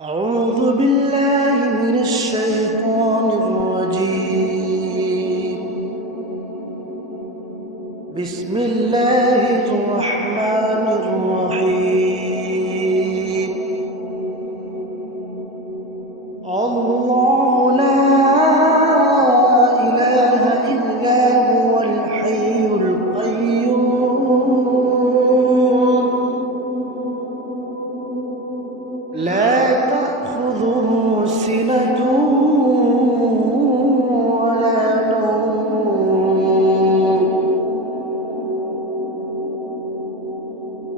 أعوذ بالله من الشيطان الرجيم. بسم الله الرحمن الرحيم. الله لا إله إلا هو الحي القيوم لا تأخذه سنة ولا نوم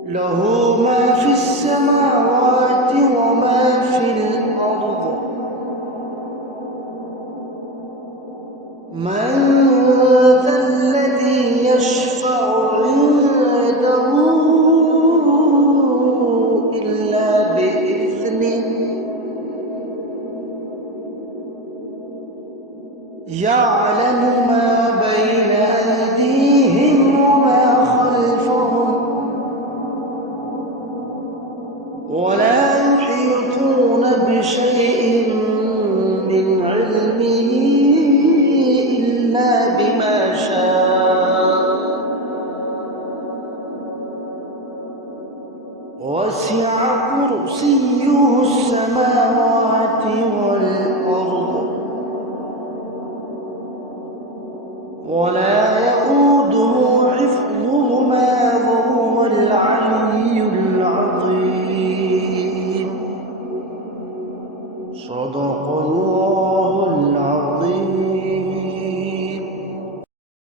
له ما في السماوات وما في الأرض من ذا الذي يشفع عنده إلا بإذنه يعلم ما بين أيديهم وما خلفهم ولا يحيطون بشيء من علمه إلا بما شاء وسع كرسيه السماوات والأرض